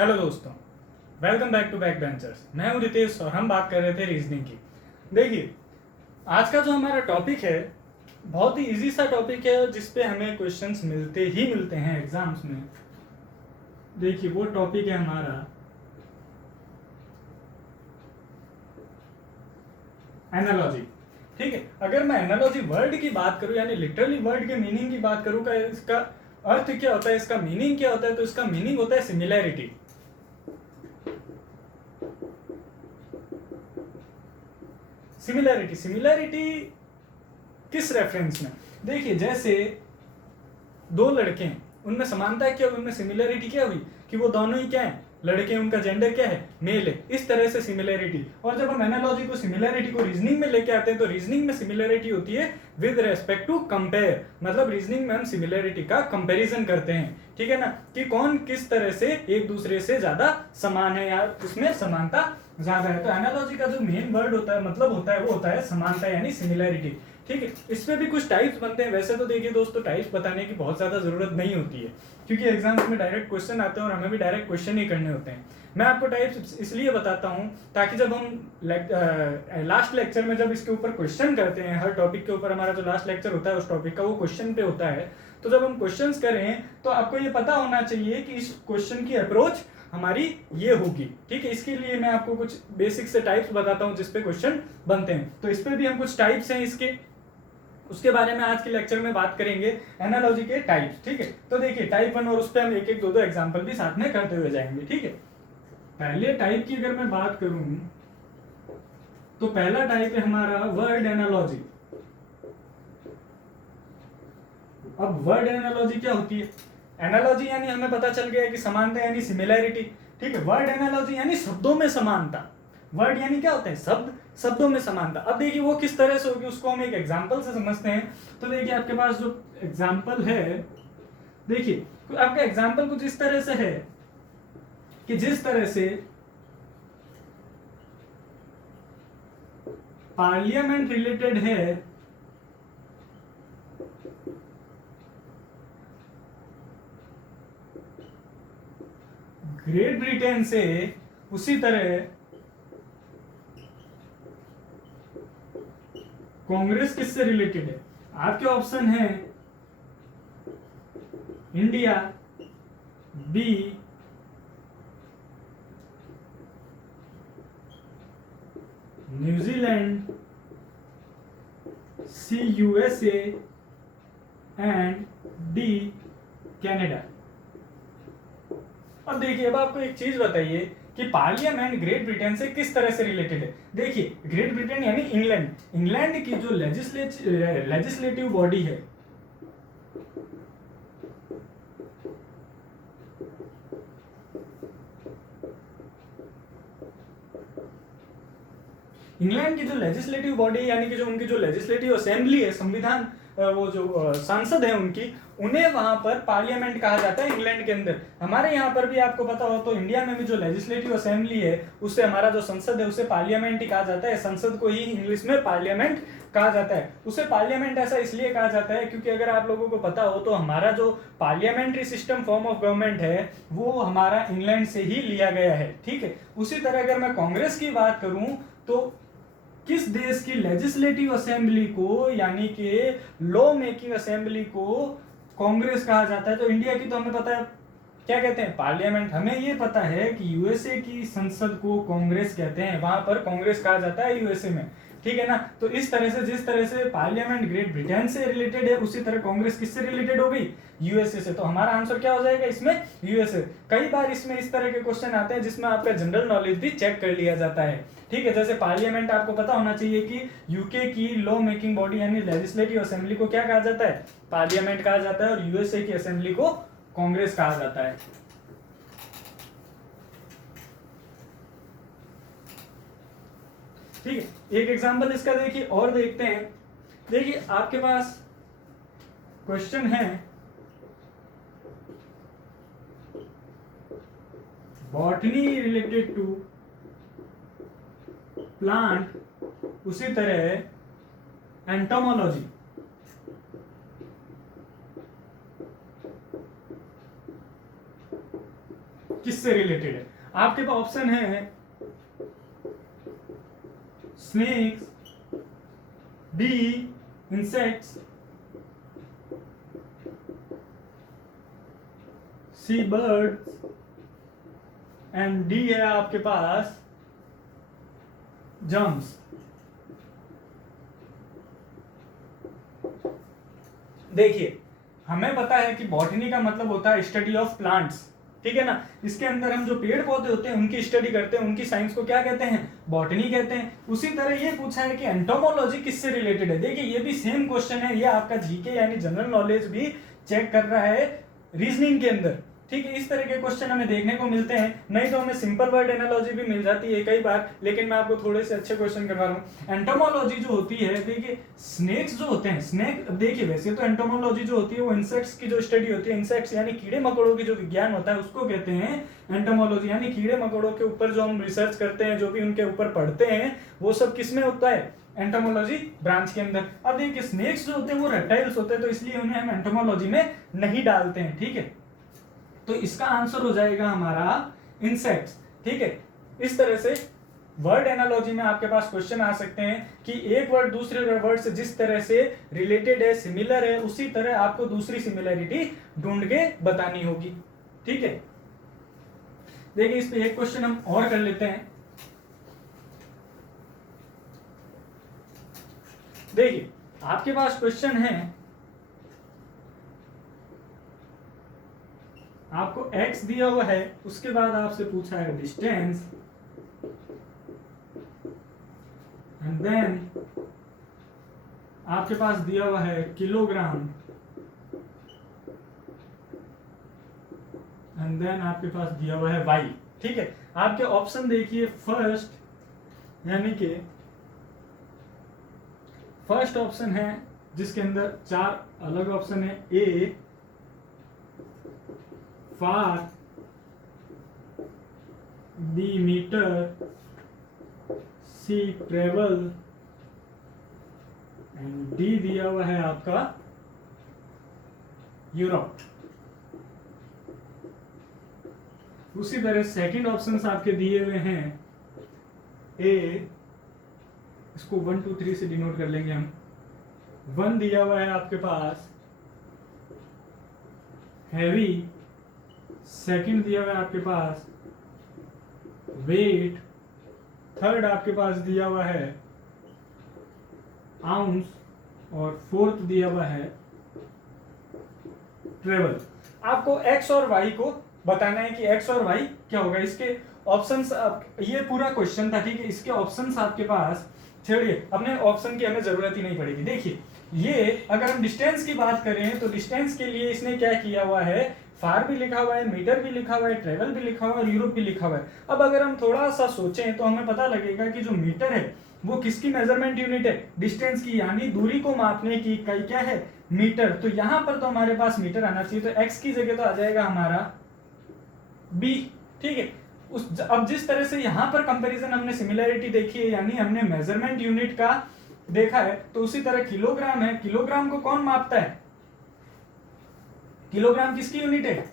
Hello दोस्तों, welcome back to Back Benchers. मैं हूं रितेश और हम बात कर रहे थे रीजनिंग की। देखिए, आज का जो हमारा टॉपिक है बहुत ही इजी सा टॉपिक है जिस पे हमें क्वेश्चंस मिलते हैं एग्जाम्स में। देखिए, वो टॉपिक है हमारा एनालॉजी। ठीक है, अगर मैं एनालॉजी वर्ड की बात करूं यानी लिटरली वर्ड के मीनिंग की बात करूं का इसका अर्थ क्या होता है, इसका मीनिंग क्या होता है, तो इसका मीनिंग होता है सिमिलैरिटी। सिमिलैरिटी किस रेफरेंस में? देखिए, जैसे दो लड़के हैं, उनमें समानता क्या हुई, उनमें सिमिलैरिटी क्या हुई कि वो दोनों ही क्या है, लड़के, उनका जेंडर क्या है, मेल है। इस तरह से सिमिलैरिटी। और जब हम एनालॉजी को सिमिलैरिटी को रीजनिंग में लेके आते हैं तो रीजनिंग में सिमिलैरिटी होती है विद रेस्पेक्ट टू कंपेयर। मतलब रीजनिंग में हम सिमिलैरिटी का कंपैरिजन करते हैं, ठीक है ना, कि कौन किस तरह से एक दूसरे से ज्यादा समान है या उसमें समानता ज्यादा है। तो एनालॉजी का जो मेन वर्ड होता है, मतलब होता है, वो होता है समानता यानी सिमिलैरिटी। ठीक है, इसमें भी कुछ टाइप्स बनते हैं। वैसे तो देखिए दोस्तों, टाइप्स बताने की बहुत ज्यादा जरूरत नहीं होती है क्योंकि एग्जाम्स में डायरेक्ट क्वेश्चन आते हैं और हमें भी डायरेक्ट क्वेश्चन ही करने होते हैं। मैं आपको टाइप्स इसलिए बताता हूं ताकि जब हम लास्ट लेक्चर में जब इसके ऊपर क्वेश्चन करते हैं, हर टॉपिक के ऊपर हमारा जो लास्ट लेक्चर होता है उस टॉपिक का वो क्वेश्चन पे होता है, तो जब हम क्वेश्चंस करें तो आपको ये पता होना चाहिए कि इस क्वेश्चन की अप्रोच हमारी ये होगी। ठीक है, इसके लिए मैं आपको कुछ बेसिक से टाइप्स बताता हूं जिसपे क्वेश्चन बनते हैं। तो इस पे भी हम कुछ टाइप्स हैं इसके, उसके बारे में आज के लेक्चर में बात करेंगे, एनालॉजी के टाइप्स। ठीक है, तो देखिए टाइप 1 और उस पर हम एक एक दो दो एग्जांपल भी साथ में करते हुए जाएंगे। ठीक है, पहले टाइप की अगर मैं बात करूं तो पहला टाइप है हमारा वर्ड एनालॉजी। अब वर्ड एनालॉजी क्या होती है? एनालॉजी यानी हमें पता चल गया कि समानता यानी सिमिलैरिटी। ठीक है, वर्ड एनालॉजी यानी शब्दों में समानता। वर्ड यानी क्या होता है? शब्द, शब्दों में समानता। अब देखिए वो किस तरह से होगी उसको हम एक एग्जांपल से समझते हैं। तो देखिए आपके पास जो एग्जांपल है, देखिए आपका एग्जांपल कुछ इस तरह से है कि जिस तरह से पार्लियामेंट रिलेटेड है ग्रेट ब्रिटेन से, उसी तरह कांग्रेस किससे रिलेटेड है? आपके ऑप्शन है India, B New Zealand, C USA and D Canada. अब देखिए, अब आपको एक चीज बताइए कि पार्लियामेंट ग्रेट ब्रिटेन से किस तरह से रिलेटेड है। देखिए ग्रेट ब्रिटेन यानी इंग्लैंड, इंग्लैंड की जो लेजिस्लेटिव बॉडी है, इंग्लैंड की जो लेजिस्लेटिव बॉडी यानी कि जो उनकी जो लेजिस्लेटिव असेंबली है, संविधान, वो जो सांसद है उनकी, उन्हें वहां पर पार्लियामेंट कहा जाता है इंग्लैंड के अंदर। हमारे यहाँ पर भी आपको पता हो तो इंडिया में भी जो लेजिस्लेटिव असेंबली है उससे हमारा जो संसद है उसे पार्लियामेंट ही कहा जाता है। संसद को ही इंग्लिश में पार्लियामेंट कहा जाता है। उसे पार्लियामेंट ऐसा इसलिए कहा जाता है क्योंकि अगर आप लोगों को पता हो तो हमारा जो parliamentary system form of government है वो हमारा इंग्लैंड से ही लिया गया है। ठीक है, उसी तरह अगर मैं कांग्रेस की बात करूं तो किस देश की लेजिस्लेटिव असेंबली को यानी कि लॉ मेकिंग असेंबली को कांग्रेस कहा जाता है? तो इंडिया की तो हमें पता है क्या कहते हैं, पार्लियामेंट। हमें ये पता है कि यूएसए की संसद को कांग्रेस कहते हैं, वहां पर कांग्रेस कहा जाता है यूएसए में। ठीक है ना, तो इस तरह से जिस तरह से पार्लियामेंट ग्रेट ब्रिटेन से रिलेटेड है उसी तरह कांग्रेस किससे रिलेटेड हो गई? यूएसए से। तो हमारा आंसर क्या हो जाएगा इसमें? यूएसए। कई बार इसमें इस तरह के क्वेश्चन आते हैं जिसमें आपका जनरल नॉलेज भी चेक कर लिया जाता है। ठीक है, जैसे पार्लियामेंट आपको पता होना चाहिए कि यूके की लॉ मेकिंग बॉडी यानी लेजिस्लेटिव असेंबली को क्या कहा जाता है? पार्लियामेंट कहा जाता है। और यूएसए की असेंबली को कांग्रेस कहा जाता है। ठीक है, एक एग्जांपल इसका देखिए और देखते हैं। देखिए आपके पास क्वेश्चन है बॉटनी रिलेटेड टू प्लांट, उसी तरह एंटोमोलॉजी। किससे रिलेटेड है? आपके पास ऑप्शन है snakes, B insects, C birds and D है आपके पास जर्म्स। देखिए हमें पता है कि बॉटनी का मतलब होता है स्टडी ऑफ प्लांट्स, ठीक है ना। इसके अंदर हम जो पेड़ पौधे होते हैं उनकी स्टडी करते हैं, उनकी साइंस को क्या कहते हैं? बॉटनी कहते हैं। उसी तरह ये पूछा है कि एंटोमोलॉजी किससे रिलेटेड है। देखिए ये भी सेम क्वेश्चन है, ये आपका जीके यानी जनरल नॉलेज भी चेक कर रहा है रीजनिंग के अंदर, ठीक है। इस तरह के क्वेश्चन हमें देखने को मिलते हैं, नहीं तो हमें सिंपल वर्ड एनालॉजी भी मिल जाती है कई बार, लेकिन मैं आपको थोड़े से अच्छे क्वेश्चन करवा रहा हूँ। एंटोमोलॉजी जो होती है, देखिए स्नेक्स जो होते हैं, स्नेक देखिए वैसे तो एंटोमोलॉजी जो होती है वो इंसेक्ट्स की जो स्टडी होती है, इंसेक्ट्स यानी कीड़े मकोड़ों की जो विज्ञान होता है उसको कहते हैं एंटोमोलॉजी, यानी कीड़े मकोड़ों के ऊपर जो हम रिसर्च करते हैं, जो भी उनके ऊपर पढ़ते हैं, वो सब किसमें होता है? एंटोमोलॉजी ब्रांच के अंदर। अब देखिए स्नेक्स जो होते हैं वो रेप्टाइल्स होते हैं, तो इसलिए उन्हें हम एंटोमोलॉजी में नहीं डालते हैं, ठीक है। तो इसका आंसर हो जाएगा हमारा इंसेक्ट्स, ठीक है। इस तरह से वर्ड एनालॉजी में आपके पास क्वेश्चन आ सकते हैं कि एक वर्ड दूसरे वर्ड से जिस तरह से रिलेटेड है, सिमिलर है, उसी तरह आपको दूसरी सिमिलरिटी ढूंढ के बतानी होगी, ठीक है। देखिए इस पे एक क्वेश्चन हम और कर लेते हैं। देखिए आपके पास क्वेश्चन है, आपको x दिया हुआ है, उसके बाद आपसे पूछा है डिस्टेंस, एंड देन आपके पास दिया हुआ है किलोग्राम, एंड देन आपके पास दिया हुआ है y, ठीक है। आपके ऑप्शन देखिए, फर्स्ट यानी कि फर्स्ट ऑप्शन है जिसके अंदर 4 अलग ऑप्शन है, A far, B metre, C travel and D दिया हुआ है आपका यूरोप। उसी तरह सेकंड ऑप्शंस आपके दिए हुए हैं, ए, इसको 1 2 3 से डिनोट कर लेंगे हम। 1 दिया हुआ है आपके पास हैवी, सेकंड दिया हुआ है आपके पास वेट, थर्ड आपके पास दिया हुआ है आउंस, और फोर्थ दिया हुआ है ट्रेवल। आपको x और y को बताना है कि x और y क्या होगा। इसके ऑप्शंस, ये पूरा क्वेश्चन था, ठीक है। इसके ऑप्शंस आपके पास, छोड़िए अपने ऑप्शन की हमें जरूरत ही नहीं पड़ेगी। देखिए ये अगर हम डिस्टेंस की बात करें तो डिस्टेंस के लिए इसने क्या किया हुआ है, फार भी लिखा हुआ है, मीटर भी लिखा हुआ है, ट्रेवल भी लिखा हुआ है और यूरोप भी लिखा हुआ है। अब अगर हम थोड़ा सा सोचें तो हमें पता लगेगा कि जो मीटर है वो किसकी मेजरमेंट यूनिट है, डिस्टेंस की, यानी दूरी को मापने की इकाई क्या है, मीटर। तो यहां पर तो हमारे पास मीटर आना चाहिए, तो x की जगह तो आ जाएगा हमारा b, ठीक है। अब जिस तरह से यहां पर कंपैरिजन हमने सिमिलरिटी देखी है, यानी हमने मेजरमेंट यूनिट का देखा है, तो उसी तरह किलोग्राम है, किलोग्राम को कौन मापता है, किलोग्राम किसकी यूनिट है,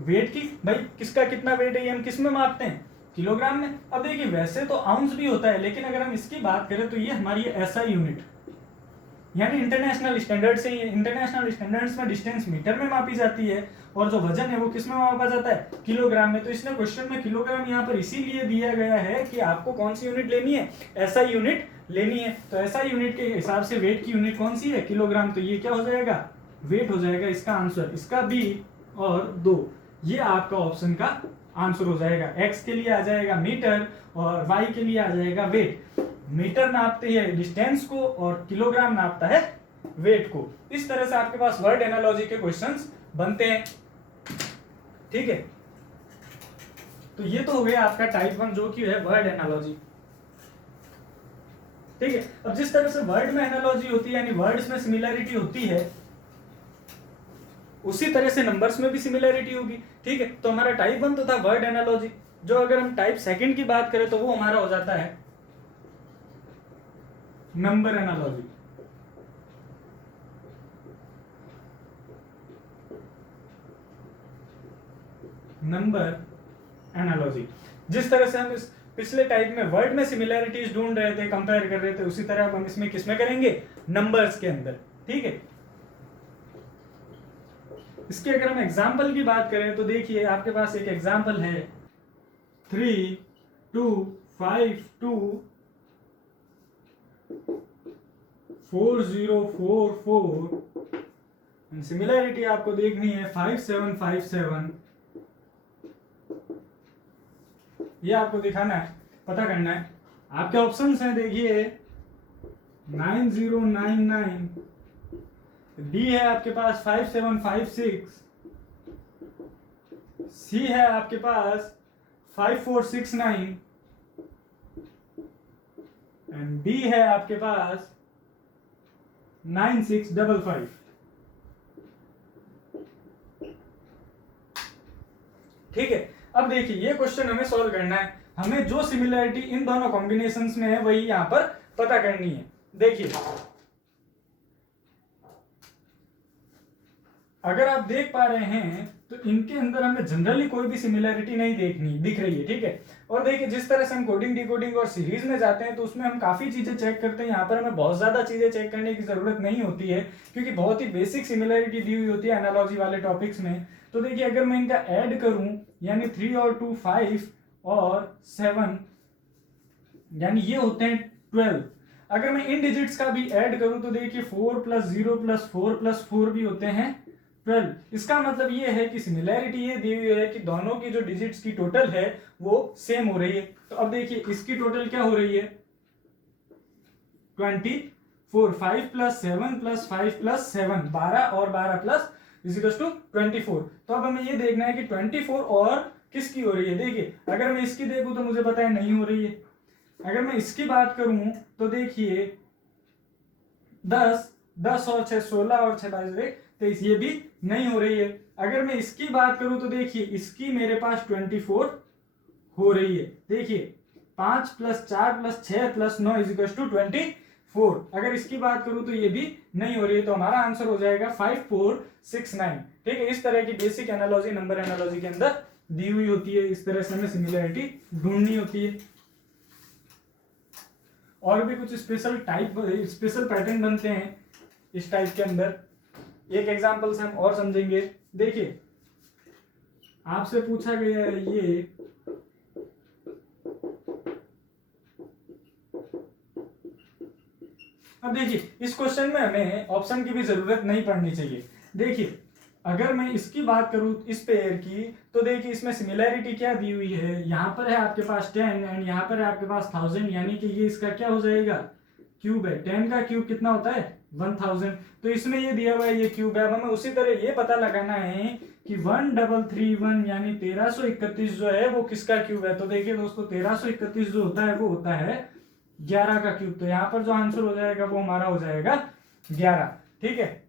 वेट की। भाई किसका कितना वेट है ये हम किस में मापते हैं, किलोग्राम में। अब देखिए वैसे तो आउंस भी होता है, लेकिन अगर हम इसकी बात करें तो ये हमारी ऐसा यूनिट, यानी इंटरनेशनल स्टैंडर्ड से, इंटरनेशनल स्टैंडर्ड्स में डिस्टेंस मीटर में मापी जाती है और जो वजन है वो किस में मापा जाता है, किलोग्राम में। तो इसने क्वेश्चन में किलोग्राम यहाँ पर इसीलिए दिया गया है कि आपको कौन सी यूनिट लेनी है, ऐसा यूनिट लेनी है। तो ऐसा यूनिट के हिसाब से वेट की यूनिट कौन सी है, किलोग्राम। तो ये क्या हो जाएगा, वेट हो जाएगा इसका आंसर, इसका बी और 2, ये आपका ऑप्शन का आंसर हो जाएगा। एक्स के लिए आ जाएगा मीटर और वाई के लिए आ जाएगा वेट। मीटर नापते हैं डिस्टेंस को और किलोग्राम नापता है वेट को। इस तरह से आपके पास वर्ड एनालॉजी के क्वेश्चंस बनते हैं, ठीक है। तो ये तो हो गया आपका टाइप 1 जो कि है वर्ड एनालॉजी, ठीक है। अब जिस तरह से वर्ड में एनालॉजी होती है यानी वर्ड्स में सिमिलरिटी होती है, उसी तरह से नंबर्स में भी सिमिलरिटी होगी, ठीक है। तो हमारा टाइप 1 तो था वर्ड एनालॉजी। जो अगर हम टाइप 2 की बात करें तो वो हमारा हो जाता है नंबर एनालॉजी। Number analogy. जिस तरह से हम इस पिछले टाइप में वर्ड में सिमिलैरिटीज ढूंढ रहे थे, कंपेयर कर रहे थे, उसी तरह अब हम इसमें किसमें करेंगे, नंबर्स के अंदर। ठीक है, इसके अगर हम एग्जाम्पल की बात करें तो देखिए आपके पास एक एग्जाम्पल है 3 2 5 2 4 0 4 4। सिमिलैरिटी आपको देखनी है 5 7 5 7, ये आपको दिखाना है, पता करना है। आपके ऑप्शंस हैं देखिए 9 0 9 9, डी है आपके पास 5 7 5 6, सी है आपके पास 5 4 6 9, एंड डी है आपके पास 9 6 5 5। ठीक है, अब देखिए ये क्वेश्चन हमें सॉल्व करना है, हमें जो सिमिलरिटी इन दोनों कॉम्बिनेशंस में है वही यहां पर पता करनी है। देखिए अगर आप देख पा रहे हैं तो इनके अंदर हमें जनरली कोई भी सिमिलरिटी नहीं दिख रही है। ठीक है, और देखिए जिस तरह से हम कोडिंग डिकोडिंग और सीरीज में जाते हैं तो उसमें हम काफी चीजें चेक करते हैं, यहाँ पर हमें बहुत ज्यादा चीजें चेक करने की जरूरत नहीं होती है क्योंकि बहुत ही बेसिक सिमिलरिटी दी हुई होती है एनालॉजी वाले टॉपिक्स में। तो देखिए अगर मैं इनका ऐड करूं यानी 3 और 2 5 और 7 यानी ये होते हैं 12। अगर मैं इन डिजिट्स का भी ऐड करूं तो देखिए 4 + 0 + 4 + 4 भी होते हैं 12। इसका मतलब ये है कि सिमिलैरिटी ये दी हुई है कि दोनों की जो डिजिट्स की टोटल है वो सेम हो रही है। तो अब देखिए इसकी टोटल क्या हो रही है 24, 5 + 7 + 5 + 7, 12 और 12 + = 24। तो अब हमें ये देखना है कि 24 और किसकी हो रही है। देखिए अगर मैं इसकी देखूं तो मुझे पता है नहीं हो रही है। अगर मैं इसकी बात करूं तो देखिए 10 और 6 16 और 6 22 23, ये भी नहीं हो रही है। अगर मैं इसकी बात करूं तो देखिए इसकी मेरे पास 24 हो रही है। देखिए 5 + 4 + 6 + 9 = 24। अगर इसकी बात करूं तो ये भी नहीं हो रही है, तो हमारा आंसर हो जाएगा 5 4 6 9। ठीक है, इस तरह की बेसिक एनालॉजी नंबर एनालॉजी के अंदर दी हुई होती है, इस तरह से हमें सिमिलरिटी ढूंढनी होती है। और भी कुछ स्पेशल पैटर्न बनते हैं इस टाइप के अंदर, एक एग्जांपल से हम और समझेंगे। देखिए आपसे पूछा गया है ये अब देखिए इस क्वेश्चन में हमें ऑप्शन की भी जरूरत नहीं पड़नी चाहिए। देखिए अगर मैं इसकी बात करूं इस पेयर की तो देखिए इसमें सिमिलैरिटी क्या दी हुई है, यहाँ पर है आपके पास 10 एंड यहाँ पर है आपके पास 1000, यानी कि ये इसका क्या हो जाएगा क्यूब है। 10 का क्यूब कितना होता है 1000, तो इसमें ये दिया हुआ है ये क्यूब है। अब हमें उसी तरह ये पता लगाना है कि 1331 यानी 1331 जो है वो किसका क्यूब है। तो देखिए दोस्तों 1331 जो होता है वो होता है 11 का क्यूब। तो यहाँ पर जो आंसर हो जाएगा वो हमारा हो जाएगा 11। ठीक है,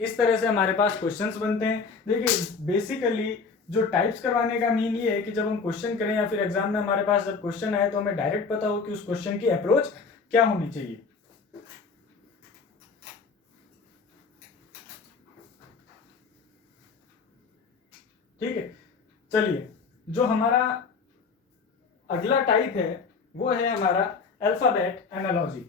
इस तरह से हमारे पास क्वेश्चंस बनते हैं। देखिए बेसिकली जो टाइप्स करवाने का मीन ये है कि जब हम क्वेश्चन करें या फिर एग्जाम में हमारे पास जब क्वेश्चन आए तो हमें डायरेक्ट पता हो कि उस क्वेश्चन की अप्रोच क्या होनी चाहिए। ठीक है, चलिए जो हमारा अगला टाइप है वो है हमारा अल्फाबेट एनालॉजी।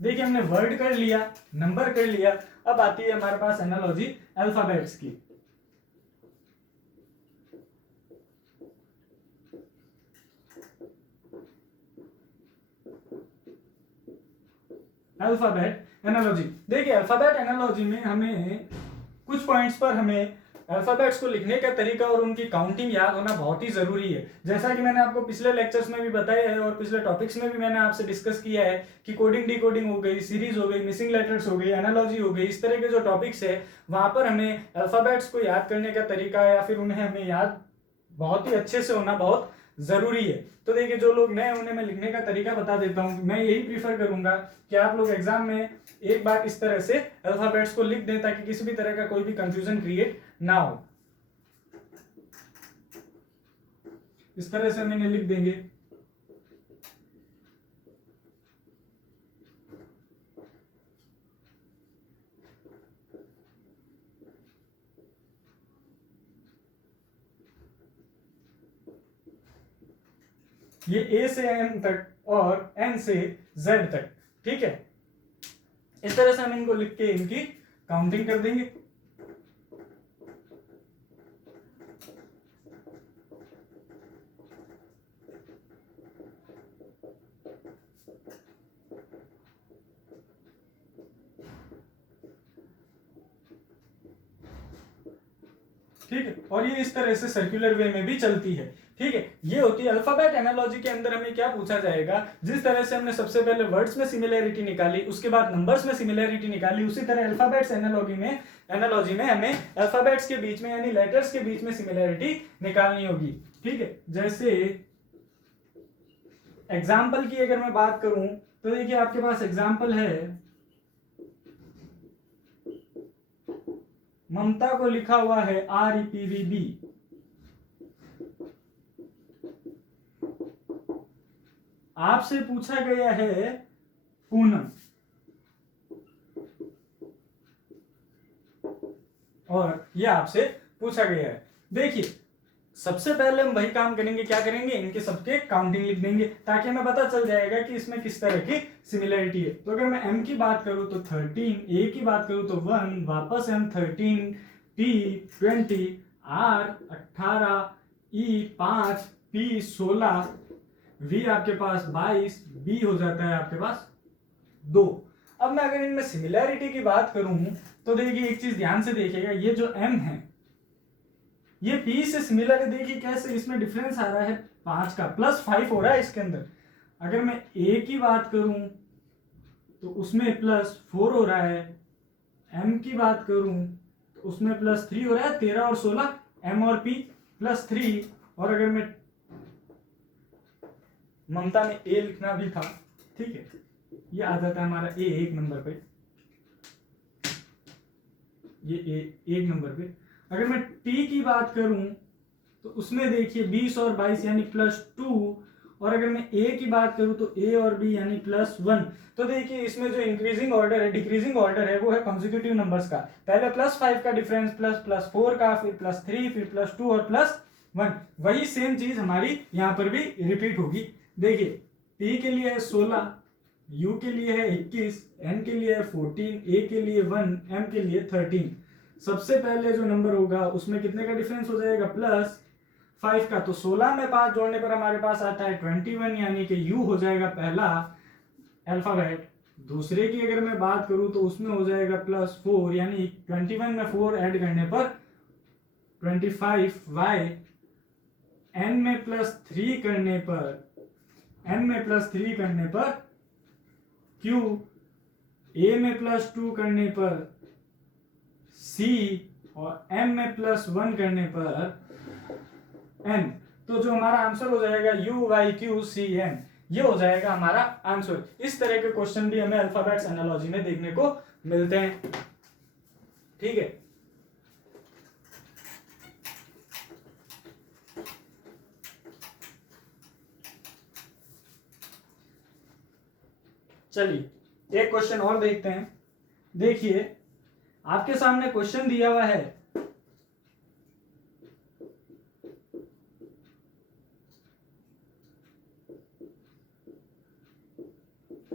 देखिए हमने वर्ड कर लिया, नंबर कर लिया, अब आती है हमारे पास एनालॉजी अल्फाबेट्स की। अल्फाबेट एनालॉजी, देखिए अल्फाबेट एनालॉजी में हमें कुछ पॉइंट्स पर हमें अल्फाबेट्स को लिखने का तरीका और उनकी काउंटिंग याद होना बहुत ही जरूरी है। जैसा कि मैंने आपको पिछले लेक्चर्स में भी बताया है और पिछले टॉपिक्स में भी मैंने आपसे डिस्कस किया है कि कोडिंग डिकोडिंग हो गई, सीरीज हो गई, मिसिंग लेटर्स हो गई, एनालॉजी हो गई, इस तरह के जो टॉपिक्स है वहां पर हमें अल्फाबेट्स को याद करने का तरीका या फिर उन्हें हमें याद बहुत ही अच्छे से होना बहुत जरूरी है। तो देखिए जो लोग नए उन्हें मैं लिखने का तरीका बता देता हूँ। मैं यही प्रीफर करूंगा कि आप लोग एग्जाम में एक बार इस तरह से अल्फाबेट्स को लिख दें ताकि किसी भी तरह का कोई भी कंफ्यूजन क्रिएट ना हो। इस तरह से हम इन्हें लिख देंगे। ये ए से एम तक और एन से जेड तक, ठीक है। इस तरह से हम इनको लिख के इनकी काउंटिंग कर देंगे। ठीक है, और ये इस तरह से सर्कुलर वे में भी चलती है, ठीक है। ये होती है अल्फाबेट एनालॉजी के अंदर हमें क्या पूछा जाएगा, जिस तरह से हमने सबसे पहले वर्ड्स में सिमिलैरिटी निकाली, उसके बाद नंबर्स में सिमिलैरिटी निकाली, उसी तरह अल्फाबेट्स एनालॉजी में हमें अल्फाबेट्स के बीच में यानी लेटर्स के बीच में सिमिलैरिटी निकालनी होगी, ठीक है। जैसे एग्जाम्पल की अगर मैं बात करूं तो देखिए आपके पास एग्जाम्पल है, ममता को लिखा हुआ है REPVB, आपसे पूछा गया है पूनम, और ये आपसे पूछा गया है। देखिए सबसे पहले हम वही काम करेंगे, क्या करेंगे, इनके सबके काउंटिंग लिख देंगे ताकि हमें पता चल जाएगा कि इसमें किस तरह की सिमिलरिटी है। तो अगर मैं M की बात करूं तो 13, A की बात करूं तो 1, वापस M 13, T 20, R 18, E 5, P 16, V आपके पास 22, B हो जाता है आपके पास 2। अब मैं अगर इनमें सिमिलैरिटी की बात करूं तो देखिए एक चीज ध्यान से देखिएगा, ये जो M है ये P से सिमिलर है। देखिए कैसे इसमें डिफरेंस आ रहा है 5 का, +5 हो रहा है इसके अंदर। अगर मैं A की बात करूं तो उसमें +4 हो रहा है, M की बात करूं तो उसमें +3 हो रहा है, 13 और 16, M और P +3। और अगर मैं ममता में A लिखना भी था, ठीक है, ये आ जाता है हमारा A 1 नंबर पे, ये A 1 नंबर पे। अगर मैं T की बात करूं तो उसमें देखिए 20 और 22 यानी +2, और अगर मैं A की बात करूं तो A और B यानी +1। तो देखिए इसमें जो इंक्रीजिंग ऑर्डर है, डिक्रीजिंग ऑर्डर है, वो है कॉन्जिक्यूटिव नंबर्स का। पहले +5 का डिफरेंस, +4 का, फिर +3, फिर +2 और +1। वही सेम चीज हमारी यहाँ पर भी रिपीट होगी। देखिए P के लिए है 16, U के लिए है 21, N के लिए है 14, A के लिए 1, M के लिए 13। सबसे पहले जो नंबर होगा उसमें कितने का डिफरेंस हो जाएगा, +5 का। तो 16 में 5 जोड़ने पर हमारे पास आता है 21, यानी कि U हो जाएगा पहला अल्फाबेट। दूसरे की अगर मैं बात करूं तो उसमें हो जाएगा +4, यानी 21 में 4 ऐड करने पर 25Y। N में +3 करने पर Q, A में +2 करने पर C, और M में +1 करने पर N। तो जो हमारा आंसर हो जाएगा UYQCN, ये हो जाएगा हमारा आंसर। इस तरह के क्वेश्चन भी हमें अल्फाबेट्स एनालॉजी में देखने को मिलते हैं, ठीक है। चलिए एक क्वेश्चन और देखते हैं। देखिए आपके सामने क्वेश्चन दिया हुआ है,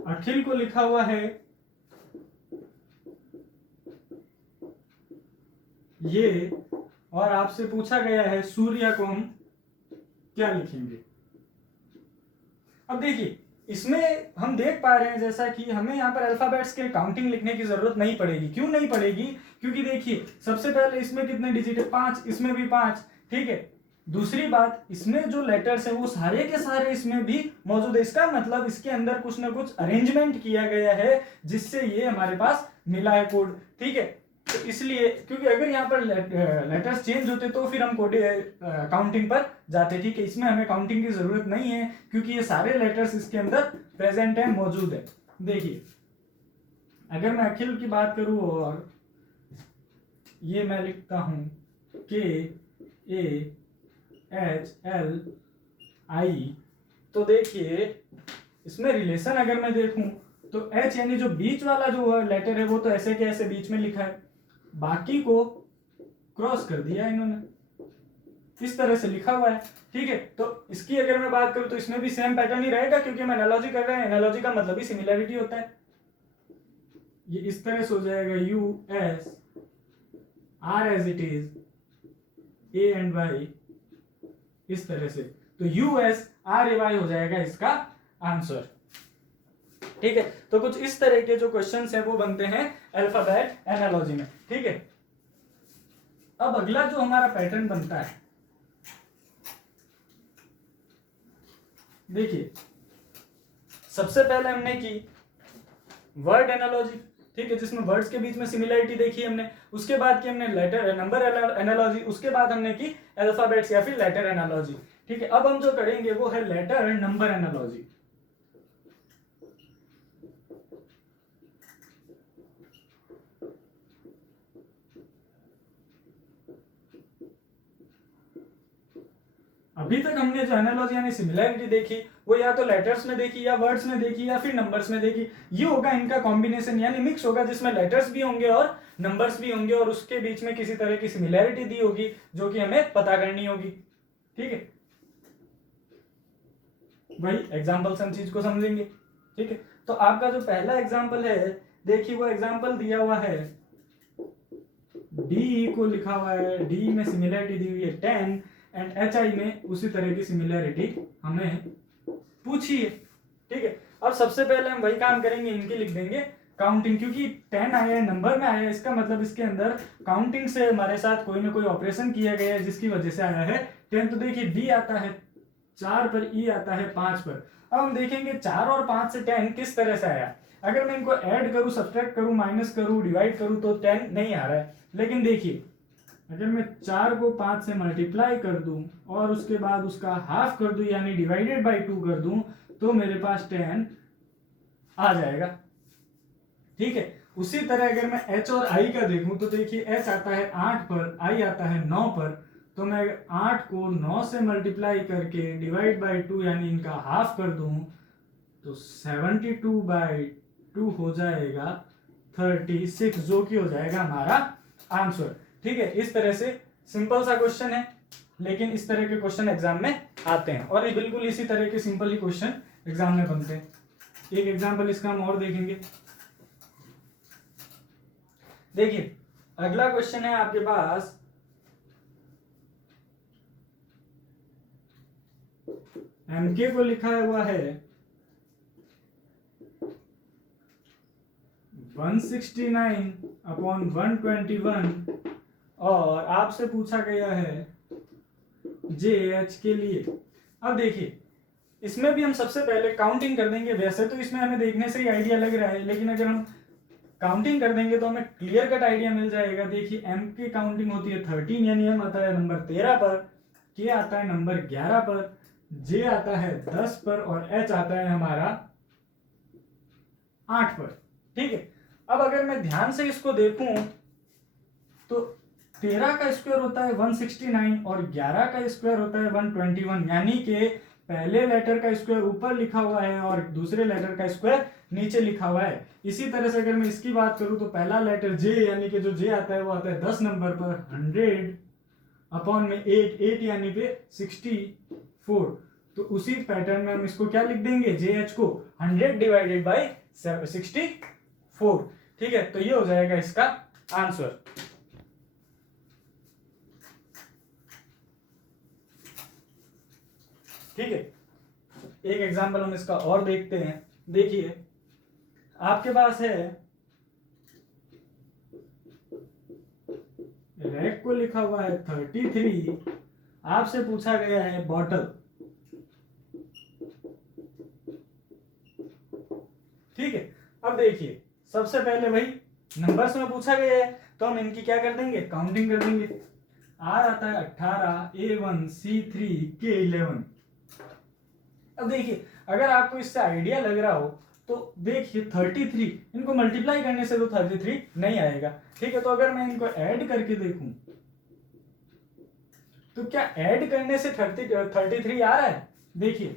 अखिल को लिखा हुआ है ये, और आपसे पूछा गया है सूर्या को हम क्या लिखेंगे। अब देखिए इसमें हम देख पा रहे हैं जैसा कि हमें यहाँ पर अल्फाबेट्स के काउंटिंग लिखने की जरूरत नहीं पड़ेगी। क्यों नहीं पड़ेगी, क्योंकि देखिए सबसे पहले इसमें कितने डिजिट है, 5, इसमें भी 5, ठीक है। दूसरी बात, इसमें जो लेटर्स है वो सारे के सारे इसमें भी मौजूद है। इसका मतलब इसके अंदर कुछ ना कुछ अरेंजमेंट किया गया है जिससे ये हमारे पास मिला है कोड, ठीक है। तो इसलिए क्योंकि अगर यहाँ पर लेटर्स चेंज होते तो फिर हम कोड काउंटिंग पर जाते, ठीक है। इसमें हमें काउंटिंग की जरूरत नहीं है क्योंकि ये सारे लेटर्स इसके अंदर प्रेजेंट है, मौजूद है। देखिए अगर मैं अखिल की बात करूं और ये मैं लिखता हूं KAHLI, तो देखिए इसमें रिलेशन अगर मैं देखूं तो H यानी जो बीच वाला जो लेटर है वो तो ऐसे के ऐसे बीच में लिखा है, बाकी को क्रॉस कर दिया इन्होंने, इस तरह से लिखा हुआ है, ठीक है। तो इसकी अगर मैं बात करूं तो इसमें भी सेम पैटर्न ही रहेगा, क्योंकि हम एनालॉजी कर रहे हैं, एनालॉजी का मतलब ही सिमिलैरिटी होता है। ये इस तरह से हो जाएगा U S R as it is A and Y, इस तरह से। तो U S R A Y हो जाएगा इसका आंसर, ठीक है। तो कुछ इस तरह के जो क्वेश्चंस हैं वो बनते हैं अल्फाबेट एनालॉजी में, ठीक है। अब अगला जो हमारा पैटर्न बनता है, देखिए सबसे पहले हमने की वर्ड एनालॉजी, ठीक है, जिसमें वर्ड्स के बीच में सिमिलरिटी देखी हमने। उसके बाद की हमने लेटर नंबर एनालॉजी, उसके बाद हमने की अल्फाबेट्स या फिर लेटर एनालॉजी, ठीक है। अब हम जो करेंगे वो है लेटर नंबर एनालॉजी। अभी तक हमने जो एनालॉजी यानी सिमिलरिटी देखी वो या तो लेटर्स में देखी या वर्ड्स में देखी या फिर नंबर्स में देखी। ये होगा इनका कॉम्बिनेशन यानी मिक्स होगा, जिसमें लेटर्स भी होंगे और नंबर्स भी होंगे और उसके बीच में किसी तरह की सिमिलरिटी दी होगी जो कि हमें पता करनी होगी, ठीक है। वही एग्जाम्पल से हम चीज को समझेंगे, ठीक है। तो आपका जो पहला एग्जाम्पल है, देखिए वो एग्जाम्पल दिया हुआ है, डी को लिखा हुआ है, डी में सिमिलरिटी दी हुई है 10 एंड एच आई में उसी तरह की सिमिलरिटी हमें पूछी है, ठीक है। अब सबसे पहले हम वही काम करेंगे, इनकी लिख देंगे काउंटिंग, क्योंकि 10 आया है, नंबर में आया है, इसका मतलब इसके अंदर काउंटिंग से हमारे साथ कोई ना कोई ऑपरेशन किया गया है जिसकी वजह से आया है 10। तो देखिए डी आता है 4 पर, ई आता है 5 पर। अब हम देखेंगे 4 और 5 से 10 किस तरह से आया। अगर मैं इनको ऐड करूं, सब्ट्रैक्ट करूं, माइनस करूं, डिवाइड करूं तो 10 नहीं आ रहा है। लेकिन देखिए अगर मैं 4 को 5 से मल्टीप्लाई कर दूं और उसके बाद उसका हाफ कर दूं यानी डिवाइडेड बाय 2 कर दूं तो मेरे पास 10 आ जाएगा, ठीक है। उसी तरह अगर मैं h और i का देखूं तो देखिए h आता है 8 पर, i आता है 9 पर। तो मैं 8 को 9 से मल्टीप्लाई करके डिवाइड बाय 2 यानी इनका हाफ कर दूं तो 72 बाय 2 हो जाएगा 36, जो कि हो जाएगा हमारा आंसर, ठीक है। इस तरह से सिंपल सा क्वेश्चन है, लेकिन इस तरह के क्वेश्चन एग्जाम में आते हैं और ये बिल्कुल इसी तरह के सिंपल ही क्वेश्चन एग्जाम में बनते हैं। एक एग्जांपल इसका हम और देखेंगे। देखिए अगला क्वेश्चन है आपके पास, एमके को लिखा हुआ है 169/121 और आपसे पूछा गया है JH के लिए। अब देखिए इसमें भी हम सबसे पहले काउंटिंग कर देंगे। वैसे तो इसमें हमें देखने से ही आइडिया लग रहा है, लेकिन अगर हम काउंटिंग कर देंगे तो हमें क्लियर कट आइडिया मिल जाएगा। देखिए एम की काउंटिंग होती है 13 यानी एम आता है नंबर 13 पर, के आता है नंबर 11 पर, जे आता है 10 पर और एच आता है हमारा 8 पर, ठीक है। अब अगर मैं ध्यान से इसको देखूं तो 13 का स्क्वायर होता है 169 और 11 का स्क्वायर होता है 121, यानी कि पहले लेटर का स्क्वायर ऊपर लिखा हुआ है और दूसरे लेटर का स्क्वायर नीचे लिखा हुआ है। इसी तरह से अगर मैं इसकी बात करूं तो पहला लेटर जे यानी कि जो जे आता है वो आता है 10 नंबर पर, 100/8 यानी पे 64। तो उसी पैटर्न में हम इसको क्या लिख देंगे, जे एच को 100/64, ठीक है। तो ये हो जाएगा इसका आंसर। ठीक है, एक एग्जांपल हम इसका और देखते हैं। देखिए आपके पास है रैक को लिखा हुआ है 33, आपसे पूछा गया है बॉटल, ठीक है। अब देखिए सबसे पहले वही नंबर्स में पूछा गया है तो हम इनकी क्या कर देंगे, काउंटिंग कर देंगे। आर आता है 18, A1, C3, K11। अब देखिए अगर आपको इससे आइडिया लग रहा हो तो देखिए 33 इनको मल्टीप्लाई करने से तो 33 नहीं आएगा, ठीक है। तो अगर मैं इनको ऐड करके देखूं तो क्या ऐड करने से 33 आ रहा है। देखिए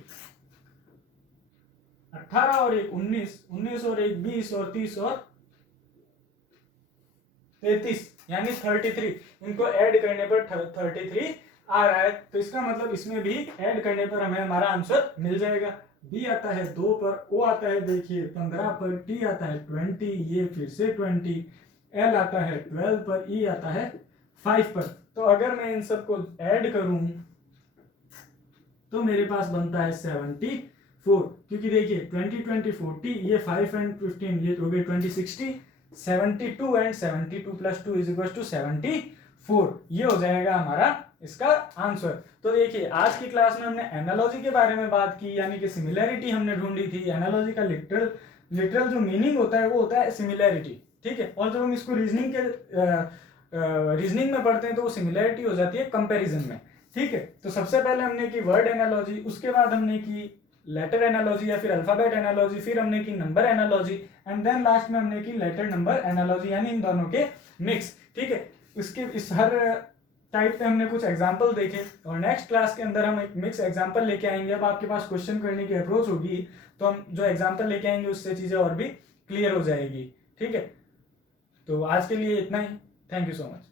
18 और 1 19, 19 और 1 20 और 30 और 33 यानी 33, इनको ऐड करने पर 33 आ रहा है, तो इसका मतलब इसमें भी ऐड करने पर हमें हमारा आंसर मिल जाएगा। बी आता है 2 पर, ओ आता है देखिए 15 पर, टी आता है 20, ये फिर से 20, एल आता है 12 पर, ई आता है 5 पर। तो अगर मैं इन सबको ऐड करूं तो मेरे पास बनता है 74, क्योंकि देखिए 20 20 40, ये 5 एंड 15, ये हो गए 20 60, 72 and 72 plus 2 is equal to 74, ये हो जाएगा हमारा इसका आंसर। तो देखिए आज की क्लास में हमने एनालॉजी के बारे में बात की, यानी कि सिमिलैरिटी हमने ढूंढी थी। एनालॉजी का लिटरल जो मीनिंग होता है वो होता है सिमिलैरिटी, ठीक है। और जब हम इसको रीजनिंग में पढ़ते हैं तो वो सिमिलैरिटी हो जाती है कंपैरिजन में, ठीक है। तो सबसे पहले हमने की वर्ड एनालॉजी, उसके बाद हमने की लेटर एनालॉजी या फिर अल्फाबेट एनालॉजी, फिर हमने की number analogy, and then last में हमने की लेटर नंबर एनालॉजी, यानी इन दोनों के मिक्स, ठीक है। इसके इस हर टाइप पे हमने कुछ एग्जाम्पल देखे, और नेक्स्ट क्लास के अंदर हम एक मिक्स एग्जाम्पल लेके आएंगे। अब आपके पास क्वेश्चन करने की अप्रोच होगी तो हम जो एग्जाम्पल लेके आएंगे उससे चीजें और भी क्लियर हो जाएगी, ठीक है। तो आज के लिए इतना ही। Thank you so much.